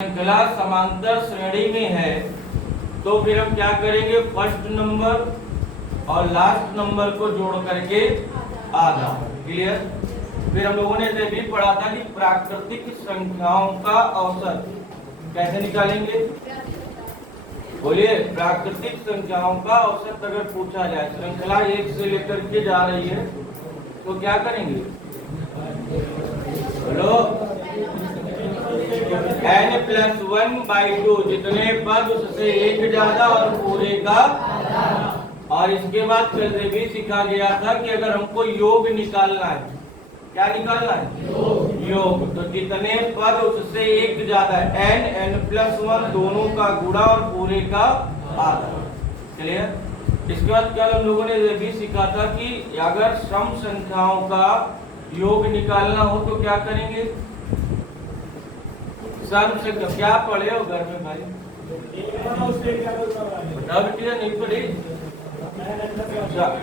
श्रृंखला समांतर श्रेणी में है तो फिर हम क्या करेंगे, फर्स्ट नंबर और लास्ट नंबर को जोड़ करके आधा। क्लियर। फिर हम लोगों ने ये भी पढ़ा था कि प्राकृतिक संख्याओं का औसत कैसे निकालेंगे। बोलिए, प्राकृतिक संख्याओं का औसत अगर पूछा जाए, श्रृंखला 1 से लेकर के जा रही है तो क्या करेंगे। बोलो, n+1/2 जितने पद उससे एक ज्यादा और पूरे का। और इसके बाद पहले भी सीखा गया था कि अगर हमको योग निकालना है, क्या निकालना है, योग। तो जितने पद उससे एक ज्यादा है, n+1 दोनों का गुणा और पूरे का आधा। क्लियर। इसके बाद कल हम लोगों ने ये भी सीखा था कि अगर सम संख्याओं का योग निकालना हो तो क्या करेंगे। सम से क्या पढ़े हो घर में भाई, बताओ बेटिया, नहीं पढ़ी।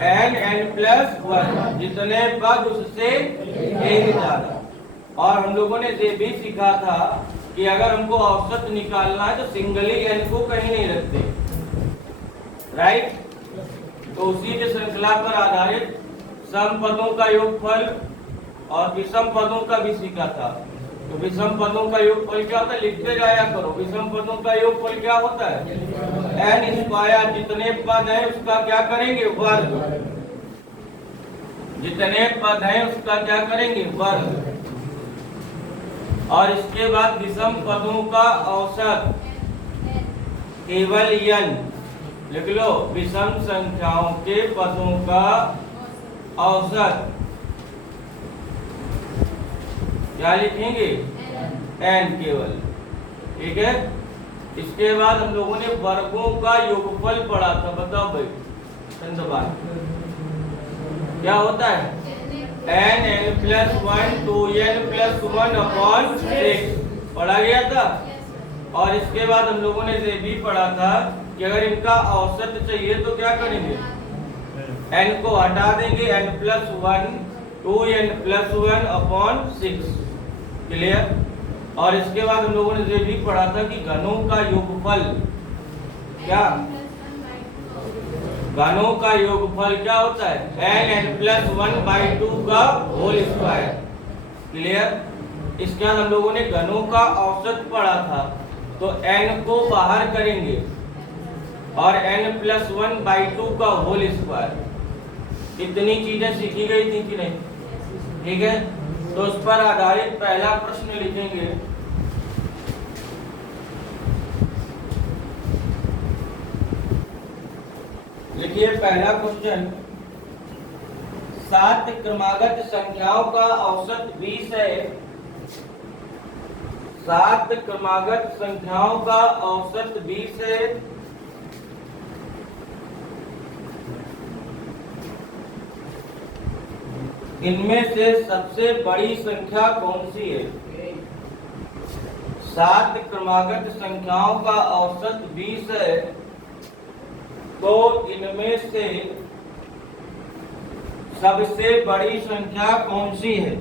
n+1 जितने पद उससे एक ज्यादा। और हम लोगों ने ये भी सीखा था कि अगर हमको औसत निकालना है तो सिंगली n को कहीं नहीं रखते, राइट। तो उसी के श्रृंखला पर आधारित सम पदों का योगफल और विषम पदों का भी सीखा था। तो विषम पदों का योगफल क्या होता है, लिखते जाया करो। विषम पदों का योगफल क्या होता है, n²। जितने पद है उसका क्या करेंगे, वर्ग। जितने पद है उसका क्या करेंगे, वर्ग। और इसके बाद विषम पदों का औसत केवल n। लिख लो, विषम संख्याओं के पदों का औसत क्या लिखेंगे, n केवल। ठीक है। इसके बाद हम लोगों ने वर्गों का योगफल पढ़ा था। बताओ भाई, क्या होता है, n+1 2n+1/6 पढ़ा गया था। और इसके बाद हम लोगों ने ये भी पढ़ा था कि अगर इनका औसत चाहिए तो क्या करेंगे, n को हटा देंगे, n+1 2n+1/6। क्लियर। और इसके बाद हम लोगों ने ये भी पढ़ा था कि घनों का योगफल क्या, घनों का योगफल क्या होता है, n+1/2 का होल स्क्वायर। क्लियर। इसके बाद हम लोगों ने घनों का औसत पढ़ा था। तो n को बाहर करेंगे और n+1/2 का होल स्क्वायर। इतनी चीजें सीखी गई थी कि नहीं। ठीक है। तो उस पर आधारित पहला प्रश्न लिखेंगे। लिखिए पहला क्वेश्चन, 7 क्रमागत संख्याओं का औसत 20 है। 7 क्रमागत संख्याओं का औसत 20 है। इनमें से सबसे बड़ी संख्या कौन सी है। 7 क्रमागत संख्याओं का औसत 20 है, तो इनमें से सबसे बड़ी संख्या कौन सी है।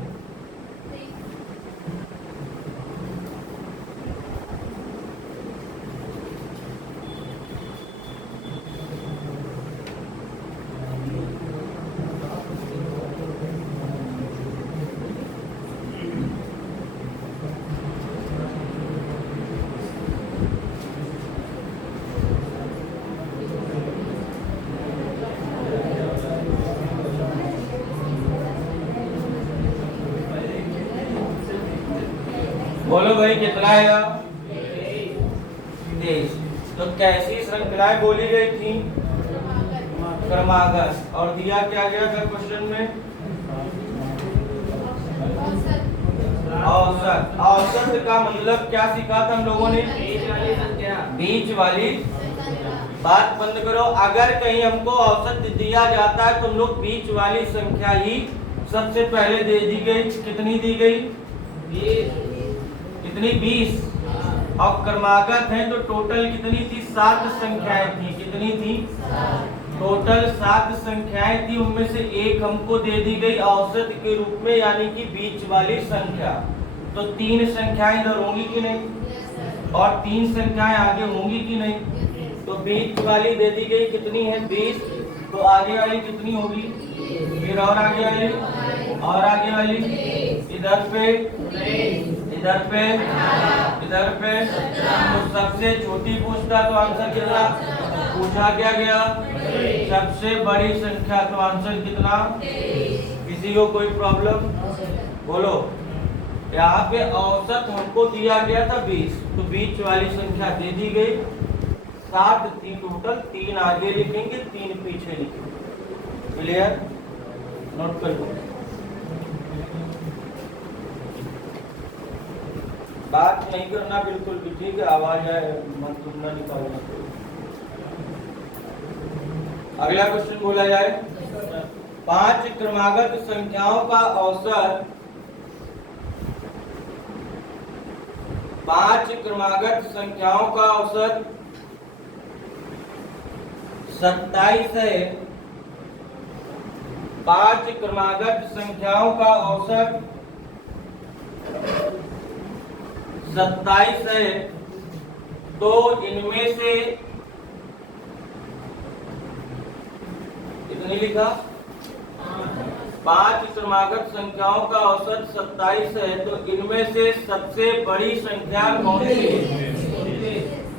बोलो भाई, कितना है, 23। तो कैसी श्रृंखलाएं बोली गई थी, क्रमागत। और दिया क्या गया था क्वेश्चन में, औसत। औसत का मतलब क्या सीखा था हम लोगों ने, बीच वाली। बात बंद करो। अगर कहीं हमको औसत दिया जाता है तो हम लोग बीच वाली संख्या ही सबसे पहले दे दी गई। कितनी दी गई, कितनी, 20। और क्रमागत है तो टोटल कितनी थी, 7 संख्याएं थी। कितनी थी, टोटल 7 संख्याएं थी। उनमें से एक हमको दे दी गई औसत के रूप में, यानी कि बीच वाली संख्या। तो 3 संख्याएं इधर होंगी कि नहीं, और 3 संख्याएं आगे होंगी कि नहीं। तो बीच वाली दे दी गई कितनी है 20, तो आगे वाली कितनी होगी, फिर और आगे वाली और आगे वाली, इधर पे इधर पे इधर पे। तो सबसे छोटी पूछता तो आंसर कितना पूछा क्या गया, सबसे बड़ी संख्या, तो आंसर कितना। किसी को कोई प्रॉब्लम बोलो। यहाँ पे औसत हमको दिया गया था 20, तो बीच वाली संख्या दे दी गई 7, 3 टोटल, 3 आगे लिखेंगे 3 पीछे लिखेंगे। क्लियर, नोट कर लो। बात नहीं करना बिल्कुल भी, ठीक है, आवाज आए मन तुम ना निकालना। अगला क्वेश्चन बोला जाए, 5 क्रमागत संख्याओं का औसत, 5 क्रमागत संख्याओं का औसत 27 है। 5 क्रमागत संख्याओं का औसत 27 है। तो इनमें से कितनी लिखा, 5 क्रमागत संख्याओं का औसत 27 है। तो इनमें से सबसे बड़ी संख्या कौन सी है,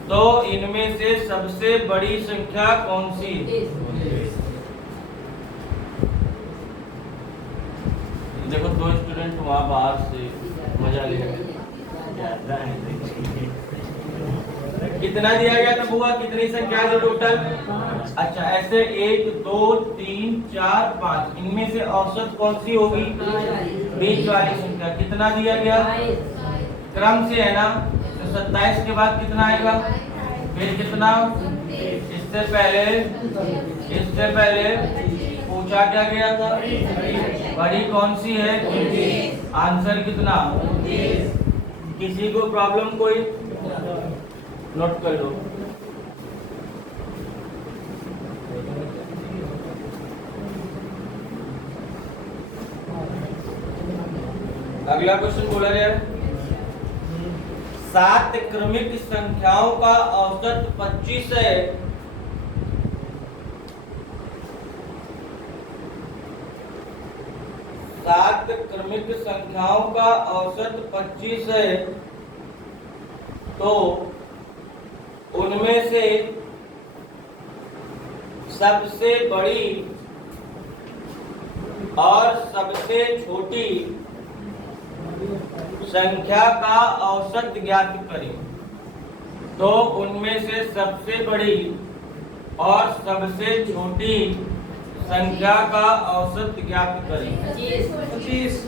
तो इनमें से सबसे बड़ी संख्या कौन सी है। देखो 2 स्टूडेंट वहां बाहर से मजा ले रहे। कितना दिया गया था बुआ, कितनी संख्या है टोटल। अच्छा, ऐसे 1 2 3 4 5, इनमें से औसत कौन सी होगी, बीच वाली संख्या। कितना दिया गया, क्रम से है ना, तो 27 के बाद कितना आएगा, फिर कितना, इससे पहले पूछा क्या गया था, बड़ी कौन सी है, आंसर कितना। किसी को प्रॉब्लम कोई, नोट कर लो। अगला क्वेश्चन बोला गया, 7 क्रमिक संख्याओं का औसत 25 है। 7 क्रमिक संख्याओं का औसत 25 है। तो उनमें से सबसे बड़ी और सबसे छोटी संख्या का औसत ज्ञात करें। तो उनमें से सबसे बड़ी और सबसे छोटी संख्या का औसत ज्ञात करें। 25।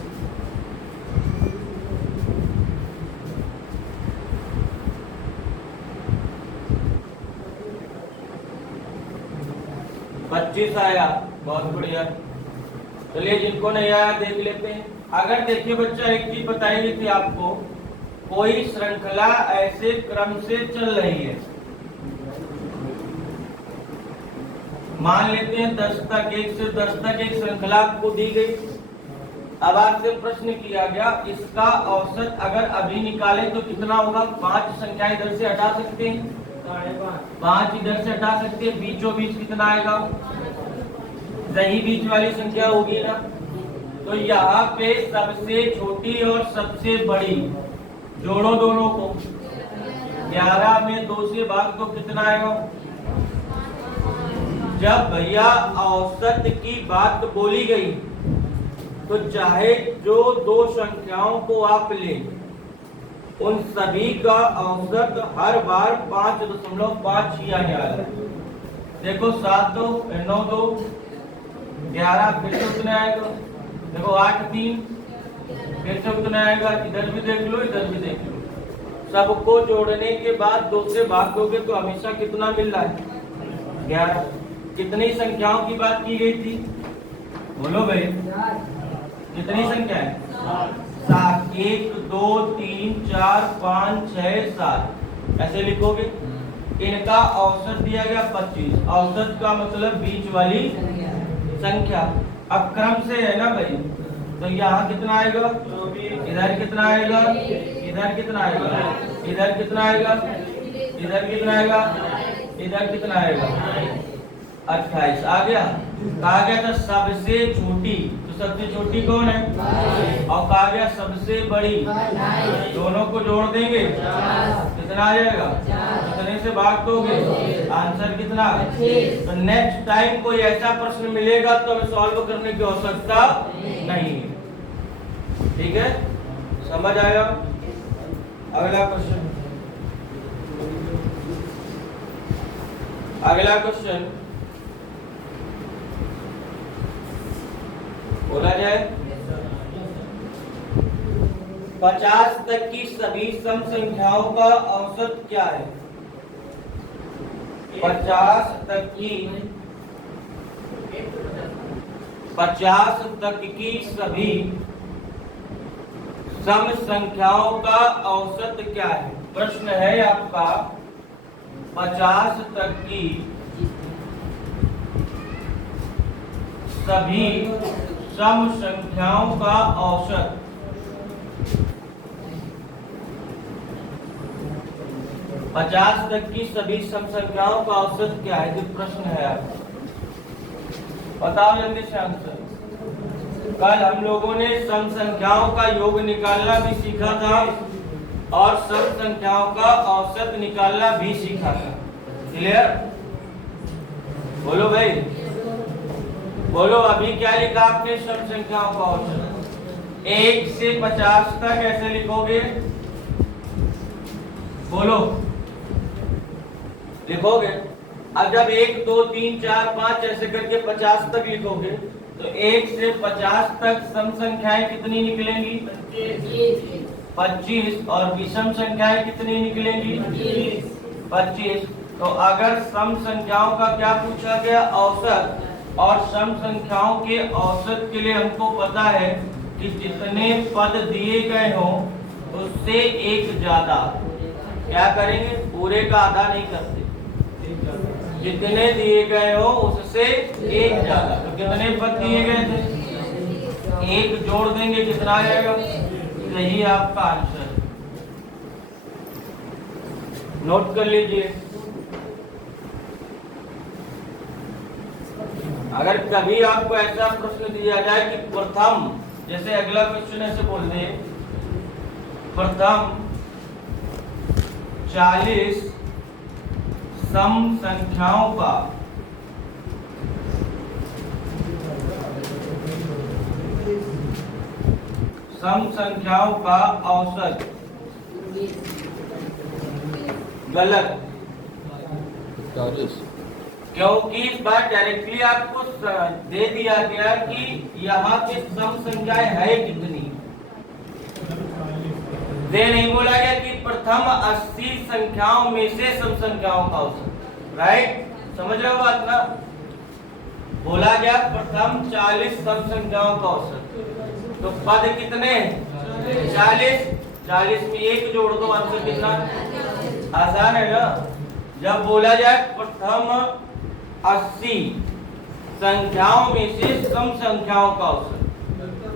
25 आया, बहुत बढ़िया। चलिए जिनको नहीं आया देख लेते हैं। अगर देखिए बच्चा, एक चीज बताई गई थी आपको, कोई श्रृंखला ऐसे क्रम से चल रही है, मान लेते हैं 10 तक, 1 से 10 तक एक श्रृंखला आपको दी गई। अब आपसे प्रश्न किया गया, इसका औसत अगर अभी निकालें तो कितना होगा। 5 संख्या इधर से हटा सकते हैं, 5 इधर से हटा सकते हैं, बीचों बीच कितना आएगा, सही बीच वाली संख्या होगी ना। तो यहाँ पे सबसे छोटी और सबसे बड़ी जोड़ो दोनों को, 11 में 2 से भाग तो कितना आएगा। जब भैया औसत की बात बोली गई तो चाहे जो 2 संख्याओं को आप ले, उन सभी का औसत हर बार 5.5 ही आने वाला है। देखो 7 2 9 2 11, फिर से उतना आएगा। देखो 8 3, फिर से उतना आएगा। इधर भी देख लो, इधर भी देख लो। सबको जोड़ने के बाद 2 से भाग दोगे तो हमेशा कितना मिल रहा है, 11। कितनी संख्याओं की बात की गई थी, बोलो भाई, कितनी संख्या है, 7। 1 2 3 4 5 6 7, ऐसे लिखोगे। इनका औसत दिया गया 25। औसत का मतलब बीच वाली संख्या। अब क्रम से है ना भाई, तो यहाँ कितना आएगा, इधर कितना आएगा, इधर कितना आएगा, इधर कितना आएगा, इधर कितना आएगा, इधर कितना आएगा 28 आ गया। कहा गया था सबसे छोटी, तो सबसे छोटी कौन है, और कहा गया सबसे बड़ी, दोनों को जोड़ देंगे कितना आ जाएगा, कितने से भाग दोगे, आंसर कितना। तो नेक्स्ट टाइम कोई ऐसा प्रश्न मिलेगा तो हमें सॉल्व करने की आवश्यकता नहीं है, ठीक है, समझ आया। अगला क्वेश्चन, अगला क्वेश्चन बोला जाए 50 तक की सभी सम संख्याओं का औसत क्या है। 50 तक की सभी सम संख्याओं का औसत क्या है। प्रश्न है आपका 50 तक की सभी सम संख्याओं का औसत। 50 तक की सभी सम संख्याओं का औसत क्या है, ये प्रश्न है आपका। बताओ जल्दी से आंसर। कल हम लोगों ने सम संख्याओं का योग निकालना भी सीखा था और सम संख्याओं का औसत निकालना भी सीखा था। क्लियर, बोलो भाई, बोलो अभी क्या लिखा आपने सम संख्याओं का औसत। 1 से 50 तक कैसे लिखोगे, बोलो लिखोगे। अब जब 1 2 3 4 5 ऐसे करके 50 तक लिखोगे तो 1 से 50 तक सम संख्याएं कितनी निकलेंगी, 25, और विषम संख्याएं कितनी निकलेंगी, 25। तो अगर सम संख्याओं का क्या पूछा गया, औसत, और सम संख्याओं के औसत के लिए हमको पता है कि जितने पद दिए गए हो उससे एक ज्यादा क्या करेंगे, पूरे का आधा नहीं करते, जितने दिए गए हो उससे एक ज्यादा। तो कितने पद दिए गए थे, एक जोड़ देंगे कितना आ जाएगा, यही आपका आंसर। नोट कर लीजिए। अगर कभी आपको ऐसा प्रश्न दिया जाए कि प्रथम, जैसे अगला क्वेश्चन ऐसे बोल दे, प्रथम 40 सम संख्याओं का औसत। गलत, क्योंकि इस बार डायरेक्टली आपको दे दिया गया कि यहाँ पे सम संख्याएं है कितनी, ये नहीं बोला गया कि प्रथम 80 संख्याओं में से सम संख्याओं का औसत। राइट, समझ रहे हो बात ना। बोला गया प्रथम 40 सम संख्याओं का औसत, तो पद कितने, 40, 40 में एक जोड़ दो, आंसर कितना, आसान है ना। जब बोला जाए प्रथम 80 संख्याओं में से सम संख्याओं का औसत,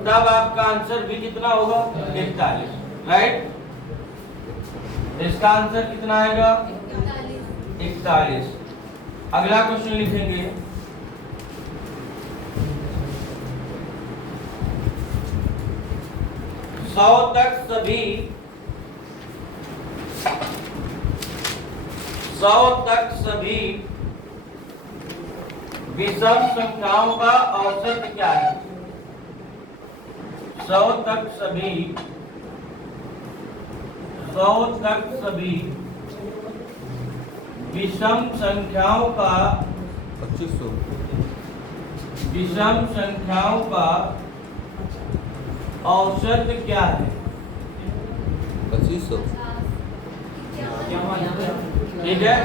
तब आपका आंसर भी कितना होगा, 41। राइट, इसका आंसर कितना आएगा, 41। अगला क्वेश्चन लिखेंगे, 100 तक सभी विषम संख्याओं का औसत क्या है। 100 तक सभी विषम संख्याओं का 2500 विषम संख्याओं का औसत क्या है, 2500। ठीक है,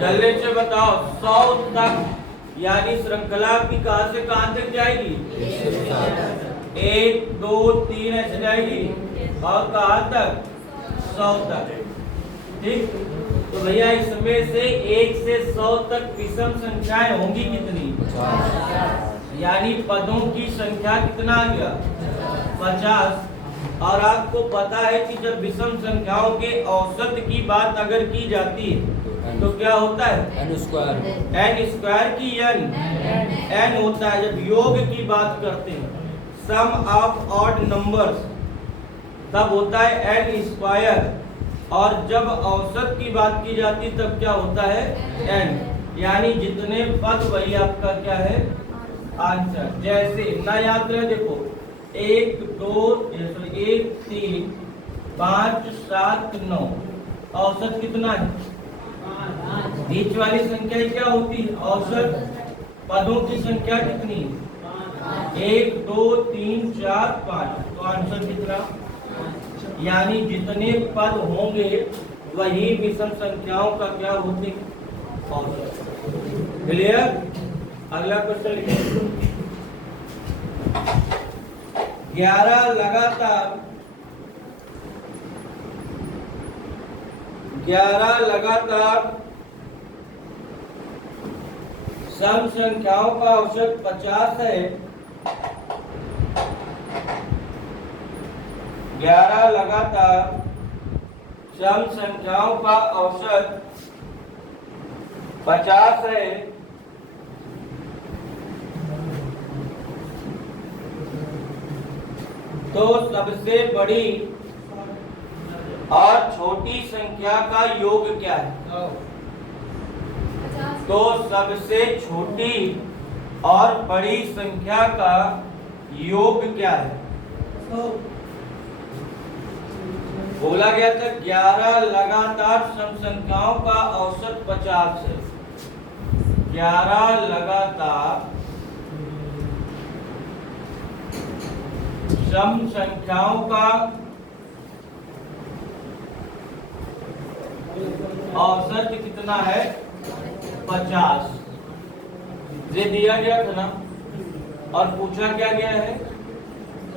जल्दी से बताओ। 100 तक यानी श्रृंखला की कहां से कहां तक जाएगी, 1 2 3 ऐसे जाएगी, और कहां तक, 100 तक। ठीक, तो भैया इसमें से 1 से 100 तक विषम संख्याएं होंगी कितनी, 50। यानी पदों की संख्या कितना आ गया, 50। और आपको पता है कि जब विषम संख्याओं के औसत की बात अगर की जाती है तो क्या होता है n स्क्वायर n स्क्वायर की n होता है। जब योग की बात करते हैं सम ऑफ ऑड नंबर्स तब होता है n स्क्वायर, और जब औसत की बात की जाती तब क्या होता है n, यानी जितने पद वही आपका क्या है आंसर। जैसे ना याद रहे, देखो 1 2 1 3 5 7 9, औसत कितना है? बीच वाली संख्या क्या होती है औसत? पदों की संख्या कितनी? 1 2 3 4 5, तो आंसर कितना? यानी जितने पद होंगे वही विषम संख्याओं का क्या होते औसत। क्लियर? अगला क्वेश्चन 11 लगातार सम संख्याओं का औसत 50 है। 11 लगातार सम संख्याओं का औसत 50 है, तो सबसे बड़ी और छोटी संख्या का योग क्या है? तो सबसे छोटी और बड़ी संख्या का योग क्या है? बोला गया था 11 लगातार सम संख्याओं का औसत 50 है। 11 लगातार सम संख्याओं का औसत कितना है? 50। ये दिया गया था ना, और पूछा क्या गया है?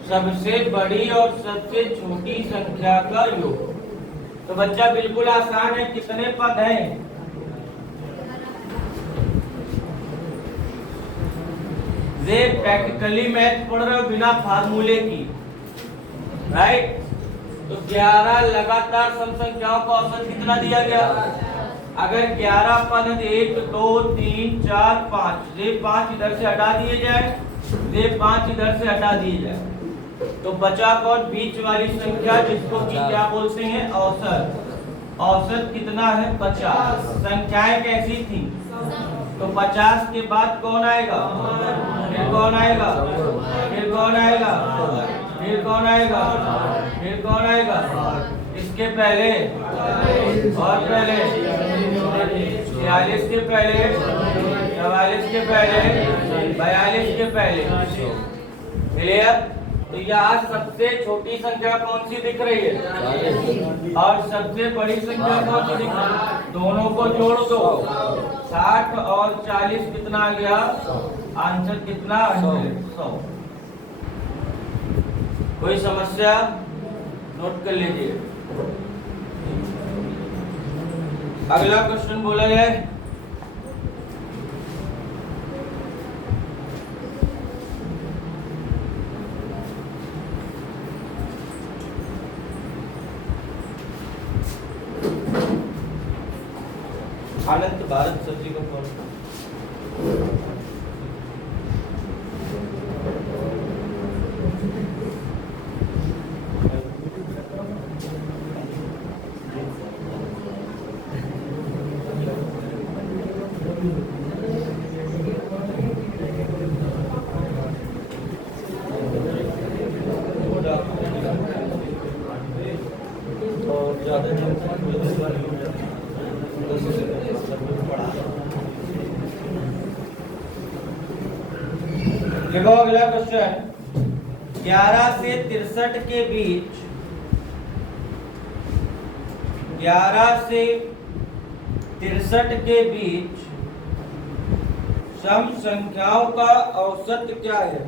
सबसे बड़ी और सबसे छोटी संख्या का योग। तो बच्चा बिल्कुल आसान है। कितने पद हैं? ये प्रैक्टिकली मैथ पढ़ रहे हो बिना फार्मूले की, राइट? तो 11 लगातार सम संख्याओं का औसत कितना दिया गया? अगर 11 पद 1 2 3 4 5, ये 5 इधर से हटा दिए जाए, ये 5 इधर से हटा दिए जाए, तो बचा कौन? बीच वाली संख्या, जिसको कि क्या बोलते हैं? औसत। औसत कितना है? 50। संख्याएं कैसी थी? तो 50 के बाद कौन आएगा? फिर कौन आएगा? फिर कौन आएगा? फिर कौन आएगा? फिर कौन आएगा? इसके पहले और पहले 46 के पहले, 44 के पहले, 42 के पहले। क्लियर? तो यहाँ सबसे छोटी संख्या कौन सी दिख रही है और सबसे बड़ी संख्या कौन सी दिख रही है? दोनों को जोड़ दो, 60 और 40 कितना आ गया? आंसर कितना? 100। कोई समस्या? नोट कर लीजिए। अगला क्वेश्चन बोला जाए। आनंद भारत सब्जी का फॉर्म। और ज्यादा देखो अगला क्वेश्चन 11 से 63 के बीच, 11 से 63 के बीच सम संख्याओं का औसत क्या है?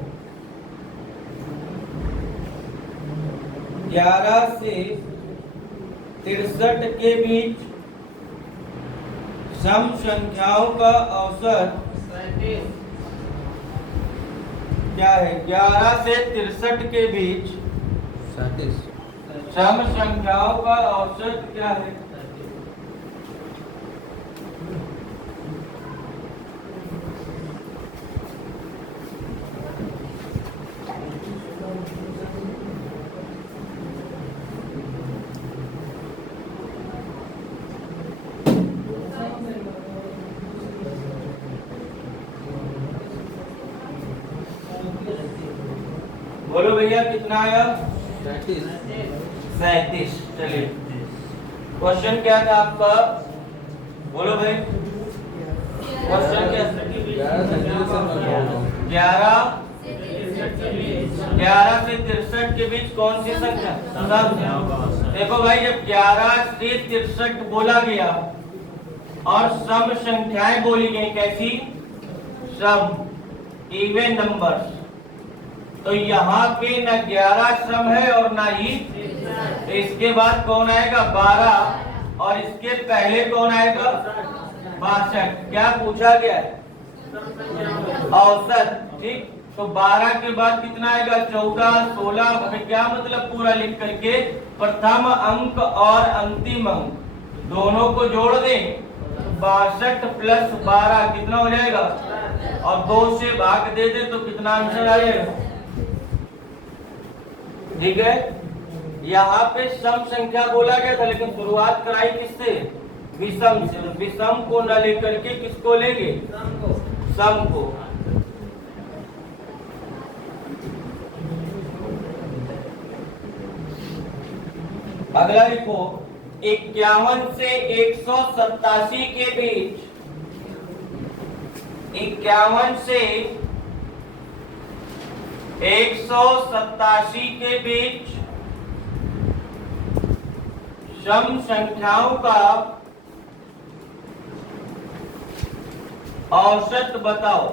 11 से 63 के बीच सम संख्याओं का औसत क्या है? 11 से 63 के बीच सम संख्याओं का औसत क्या है? बोलो भैया कितना आया? 37। चलिए क्वेश्चन क्या था आपका? बोलो भाई क्वेश्चन क्या? 11 से 63 के बीच कौन सी संख्या? देखो भाई जब 11 से 63 बोला गया और सम संख्याएं बोली गई, कैसी? सम इवन नंबर्स, तो यहाँ पे न 11 सम है और ना ही, तो इसके बाद कौन आएगा? 12, और इसके पहले कौन आएगा? 62। क्या पूछा गया है? औसत। ठीक, तो 12 के बाद कितना आएगा? 14, 16। हमें क्या मतलब पूरा लिख करके प्रथम अंक और अंतिम अंक दोनों को जोड़ दें, 62 प्लस 12 कितना हो जाएगा? और 2 से भाग दे दे तो कितना आंसर आ जाएगा? ठीक है, यहाँ पे सम संख्या बोला गया था, लेकिन शुरुआत कराई किससे? विषम से। विषम को न लेकर के किसको लेंगे? सम को। अगला लिखो, 51 से 187 के बीच, 51 से 187 के बीच सम संख्याओं का औसत बताओ।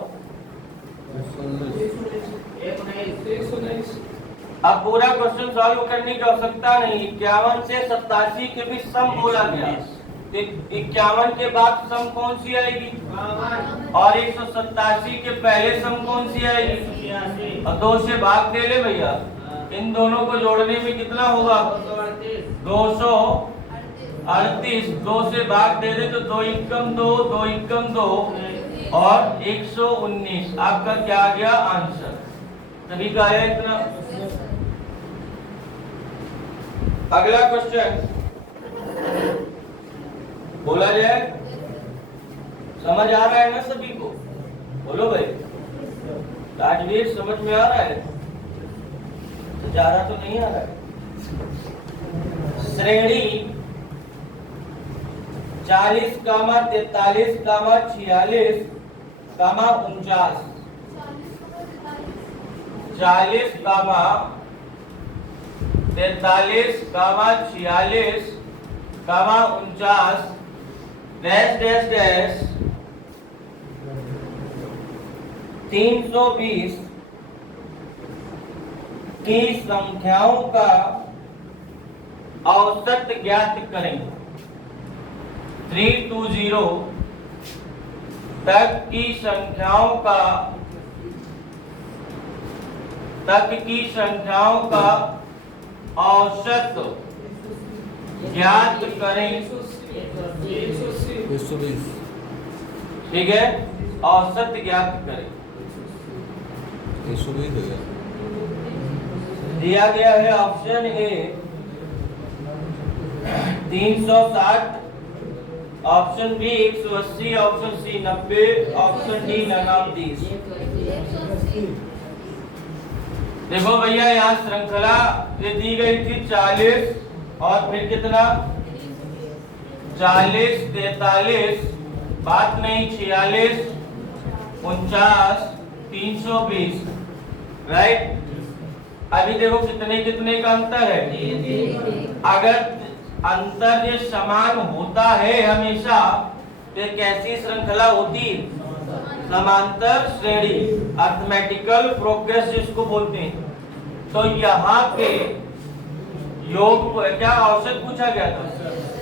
अब पूरा क्वेश्चन सॉल्व करने की आवश्यकता नहीं। 51 से 87 के बीच सम बोला गया, तो 51 के बाद सम कौन सी आएगी? और 187 के पहले सम कौन सी आएगी? और 2 से भाग दे ले भैया, इन दोनों को जोड़ने में कितना होगा? 238। 2 से भाग दे दे तो 2 एकम 2, 2 एकम 2 और 119। आपका क्या आ गया आंसर? सभी का आया इतना? अगला क्वेश्चन बोला जाए, समझ आ रहा है ना सभी को? बोलो भाई, राजवीर समझ में आ रहा है? जा रहा तो नहीं आ रहा है? श्रेणी 40, 43, 46, 49। 40, 43, 46, 49 डैश डैश डैश 320 की संख्याओं का औसत ज्ञात करें। 320 तक की संख्याओं का औसत ज्ञात करें। 120। ठीक है, औसत ज्ञात करें। 120 हो गया। दिया गया है option A 360, option B 180, option C 90, option D 29। देखो भैया यहाँ श्रृंखला ये दी गई थी 40 और फिर कितना? 40, 43, बात नहीं, 46, 49, 320। राइट, अभी देखो कितने कितने का अंतर है। अगर अंतर ये समान होता है हमेशा, तो कैसी श्रृंखला होती? समांतर श्रेणी, अर्थमेटिकल प्रोग्रेस जिसको बोलते हैं। तो यहाँ पे योग क्या औसत पूछा गया था?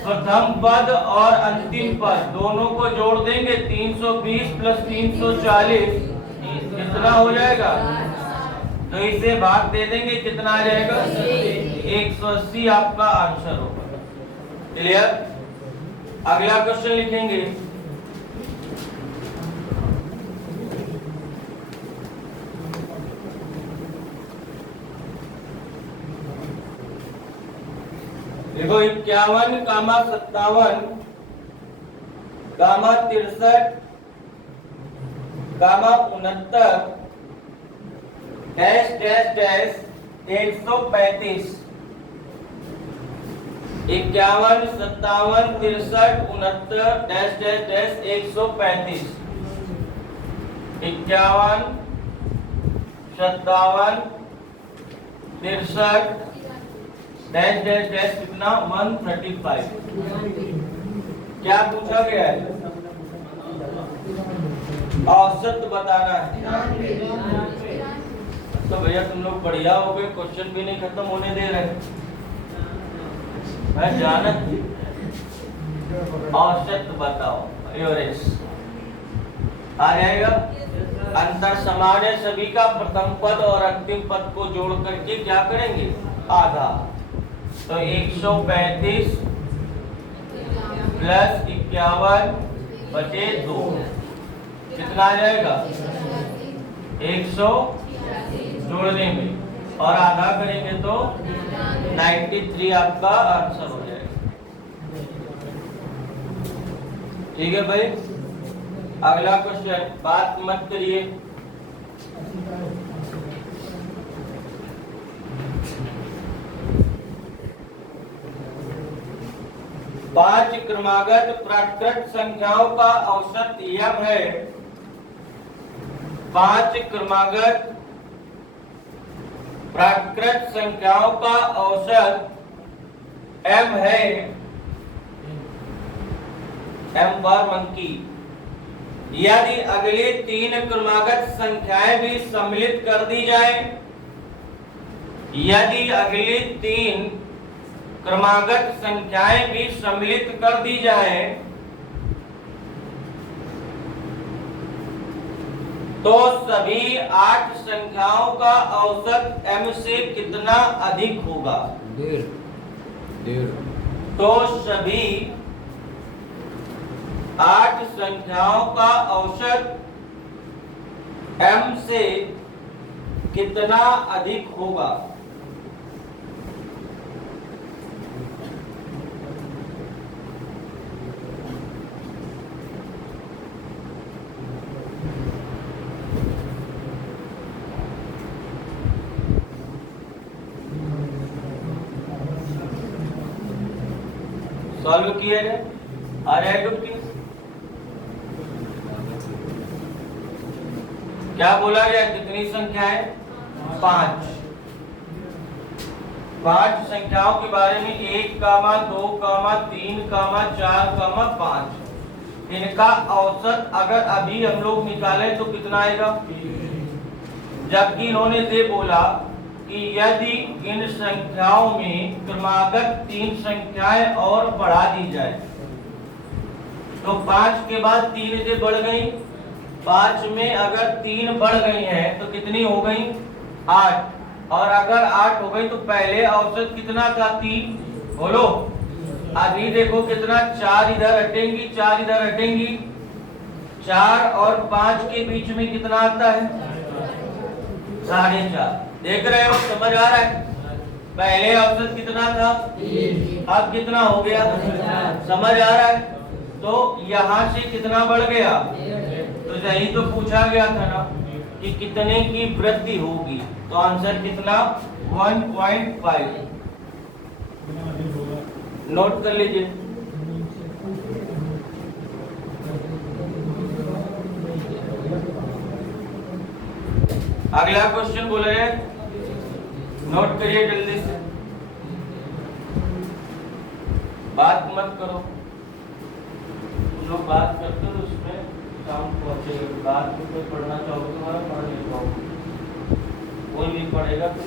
प्रथम पद और अंतिम पद दोनों को जोड़ देंगे, 320 प्लस 340 कितना हो जाएगा? तो इसे भाग दे देंगे, कितना आ जाएगा? 180 आपका आंसर होगा। क्लियर? अगला क्वेश्चन लिखेंगे। देखो 51, 57, 63, 69, dash dash dash 135। 51, 57, 63, 69, dash dash dash 135। 51, 57, 63, dash dash dash कितना 135। क्या पूछा गया है? औसत बताना है। तो भैया तुम लोग बढ़िया हो गए, क्वेश्चन भी नहीं खत्म होने दे रहे। मैं जाना औसत बताओ, एवरेज आ जाएगा। अंतर समान है सभी का, प्रथम पद और अंतिम पद को जोड़ करके क्या करेंगे? आधा। तो 135 प्लस 51 बचे 2 कितना आ जाएगा? 100 जोड़ने में और आधा करेंगे तो 93 आपका आंसर हो जाएगा। ठीक है भाई, अगला क्वेश्चन, बात मत करिए। पांच क्रमागत प्राकृत संख्याओं का औसत यम है। 5 क्रमागत प्राकृत संख्याओं का औसत m है। m for monkey. यदि अगली 3 क्रमागत संख्याएं भी सम्मिलित कर दी जाए, यदि अगली 3 क्रमागत संख्याएं भी सम्मिलित कर दी जाए तो सभी 8 संख्याओं का औसत m से कितना अधिक होगा? 1.5। तो सभी 8 संख्याओं का औसत m से कितना अधिक होगा? सॉल्व किया जाए, आ जाएगा कि क्या बोला जाए? कितनी संख्या है? 5। 5 संख्याओं के बारे में 1, 2, 3, 4, 5 इनका औसत अगर अभी हम लोग निकालें तो कितना आएगा? जबकि इन्होंने ये बोला कि यदि इन संख्याओं में क्रमागत 3 संख्याएं और बढ़ा दी जाए तो 5 के बाद 3 से बढ़ गई। 5 में अगर 3 बढ़ गई हैं तो कितनी हो गई? 8। और अगर 8 हो गई तो पहले औसत कितना था? 3। बोलो अभी देखो कितना, 4 इधर हटेंगी, 4 इधर हटेंगी, 4 और 5 के बीच में कितना आता है? 4.5। देख रहे हो, समझ आ रहा है? पहले औसत कितना था? 3। अब कितना हो गया? समझ आ रहा है? तो यहाँ से कितना बढ़ गया? तो यही तो पूछा गया था ना कि कितने की वृद्धि होगी, तो आंसर कितना? 1.5। नोट कर लीजिए। अगला क्वेश्चन बोले, नोट करिए जल्दी से, बात मत करो। तुम लोग बात करते हो उसमें काम पहुंचेगा। बात में कोई पढ़ना चाहोगे तुम्हारा पढ़ नहीं पाओगे, कोई नहीं पढ़ेगा तो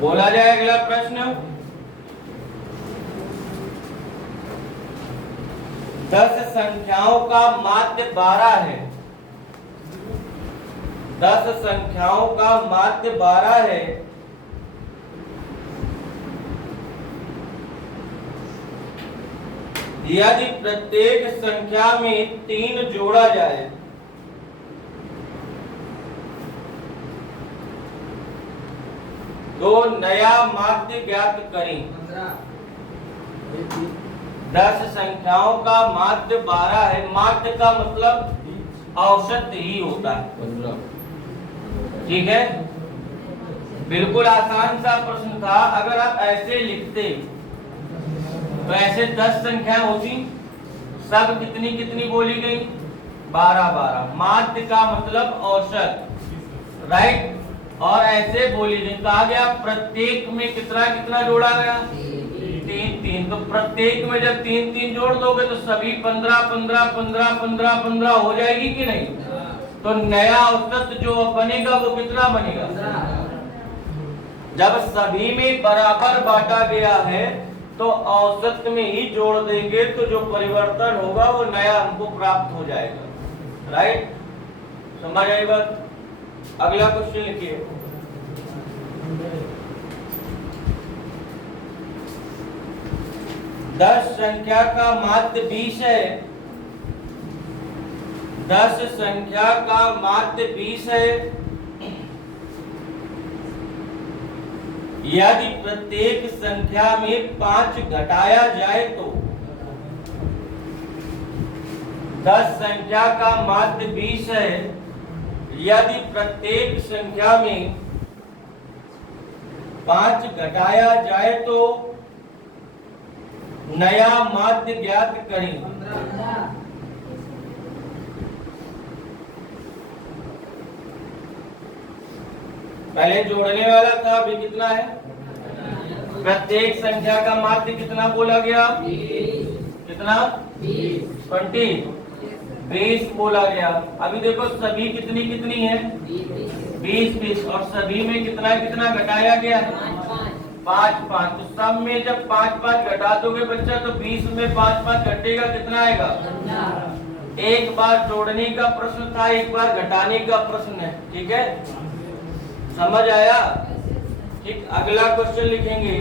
बोला जाए। अगला प्रश्न, 10 संख्याओं का माध्य 12 है। 10 संख्याओं का माध्य 12 है। यदि प्रत्येक संख्या में 3 जोड़ा जाए तो नया माध्य ज्ञात करें। 10 संख्याओं का माध्य 12 है। माध्य का मतलब औसत ही होता है। ठीक है, बिल्कुल आसान सा प्रश्न था। अगर आप ऐसे लिखते तो ऐसे 10 संख्या होती, सब कितनी कितनी बोली गई? 12 12। माध्य का मतलब औसत, राइट। और ऐसे बोली गई, कहा गया प्रत्येक में कितना कितना जोड़ा गया? 3 3। तो प्रत्येक में जब 3 3 जोड़ दोगे तो सभी 15 15 15 15 15 हो जाएगी कि नहीं? तो नया औसत जो बनेगा वो कितना बनेगा? जब सभी में बराबर बांटा गया है तो औसत में ही जोड़ देंगे तो जो परिवर्तन होगा वो नया हमको प्राप्त हो जाएगा, राइट। समझ आई बात? अगला क्वेश्चन लिखिए। दस संख्या का माध्य 20 है। 10 संख्या का माध्य 20 है। यदि प्रत्येक संख्या में 5 घटाया जाए तो 10 संख्या का माध्य 20 है। यदि प्रत्येक संख्या में 5 घटाया जाए तो नया माध्य ज्ञात करें। पहले जोड़ने वाला था, अभी कितना है? प्रत्येक संख्या का माध्य कितना बोला गया? कितना? 20 बोला गया। अभी देखो सभी कितनी कितनी है? 20 और सभी में कितना कितना घटाया गया है? 5 5। तो सब में जब 5 5 घटा दोगे बच्चा तो 20 में 5 5 घटेगा, कितना आएगा? एक बार जोड़ने का प्रश्न था, एक बार घटाने का प्रश्न है। ठीक है, समझ आया? ठीक, अगला क्वेश्चन लिखेंगे।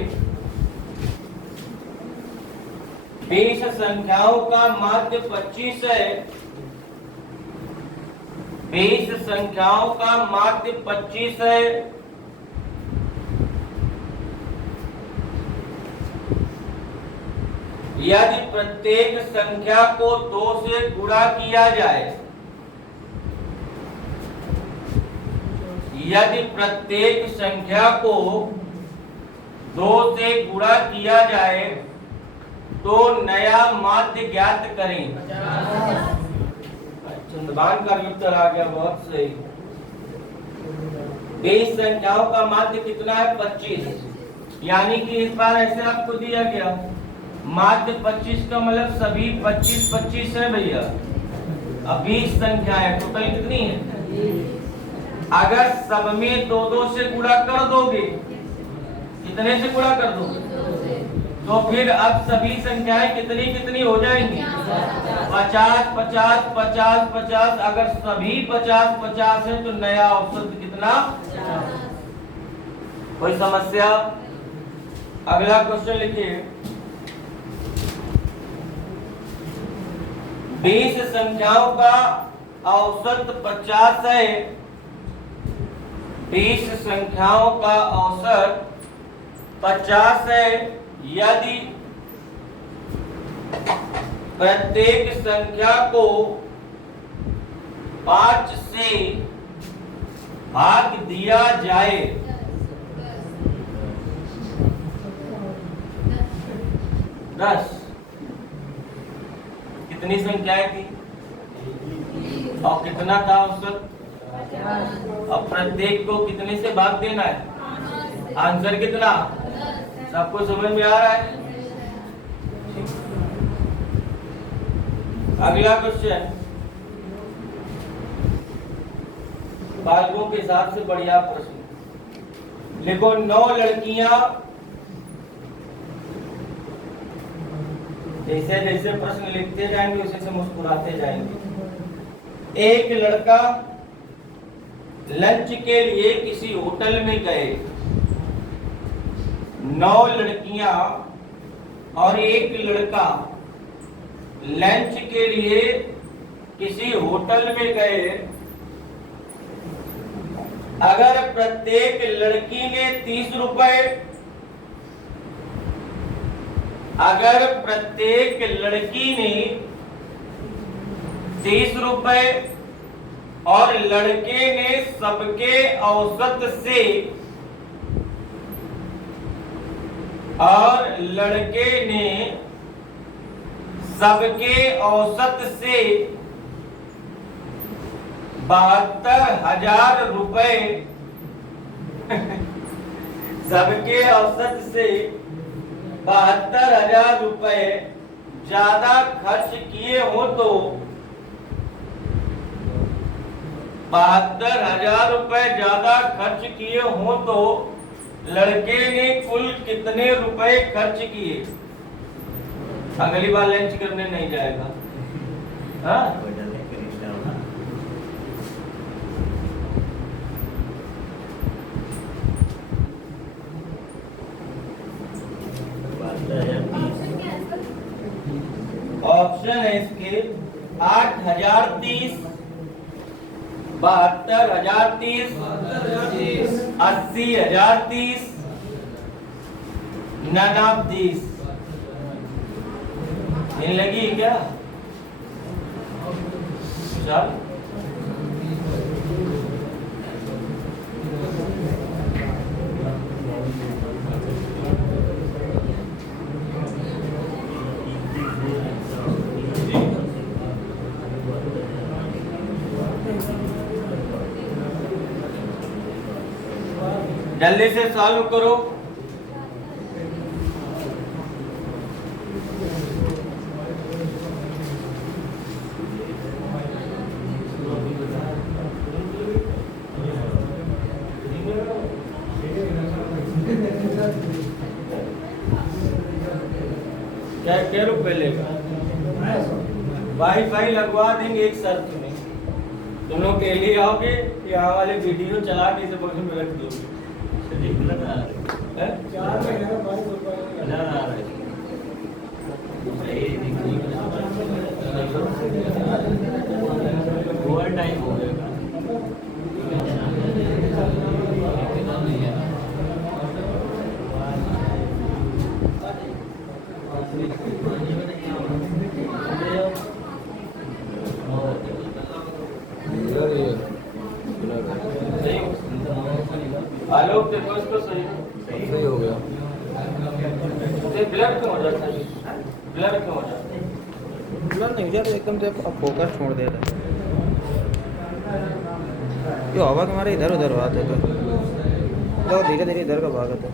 20 संख्याओं का माध्य 25 है। 20 संख्याओं का माध्य 25 है। यदि प्रत्येक संख्या को 2 से गुणा किया जाए, यदि प्रत्येक संख्या को 2 से गुणा किया जाए तो नया माध्य ज्ञात करें। चंद्रभान का उत्तर आ गया, बहुत सही। 20 संख्याओं का माध्य कितना है? 25। यानी कि इस बार ऐसे आपको दिया गया माध्य 25 का मतलब सभी 25 25 है भैया। अब 20 संख्या है, टोटल कितनी है? अगर सब में 2 2 से गुणा कर दोगे, कितने से गुणा कर दोगे? तो फिर अब सभी संख्याएं कितनी कितनी हो जाएंगी? 50 50 50 50। अगर सभी 50 50 है तो नया औसत कितना? कोई समस्या? अगला क्वेश्चन लिखिए। 20 संख्याओं का औसत 50 है। 20 संख्याओं का औसत 50 है। यदि प्रत्येक संख्या को 5 से भाग दिया जाए, 10 कितनी संख्याएं थी और कितना था औसत? अब प्रत्येक को कितने से भाग देना है? आंसर कितना? सबको समझ में आ रहा है? अगला क्वेश्चन बालकों के हिसाब से बढ़िया प्रश्न लिखो। 9 लड़कियां जैसे जैसे प्रश्न लिखते जाएंगे उसे से मुस्कुराते जाएंगे। एक लड़का लंच के लिए किसी होटल में गए। 9 लड़कियां और एक लड़का लंच के लिए किसी होटल में गए। अगर प्रत्येक लड़की ने 30 रुपए, अगर प्रत्येक लड़की ने 30 रुपए और लड़के ने सबके औसत से, और लड़के ने सबके औसत से 72,000 रुपए सबके औसत से 72,000 रुपए ज्यादा खर्च किए हो तो 72,000 रुपए ज्यादा खर्च किए हो तो लड़के ने कुल कितने रुपए खर्च किए? अगली बार लंच करने नहीं जाएगा। हाँ? ऑप्शन है इसके 8,030, 72,030, 80,030, none of these। इन लगी क्या? चल जल्दी से सॉल्व करो। क्या रुपए लेगा? वाईफाई लगवा देंगे एक शर्त में, तुम लोग डेली आओगे, यहाँ वाले वीडियो चला के इसे बगल में रख दोगे। 4 महीने का 22,000 आ रहा है। ओवर टाइम हो गया। आलोक देखो इसको सही हो गया। ब्लर क्यों हो जाता है? ब्लर क्यों हो जाता है? ब्लर नहीं जाता एकदम से, फोकस छोड़ देता है। ये हवा के मारे इधर उधर आते तो धीरे धीरे इधर का भागता है।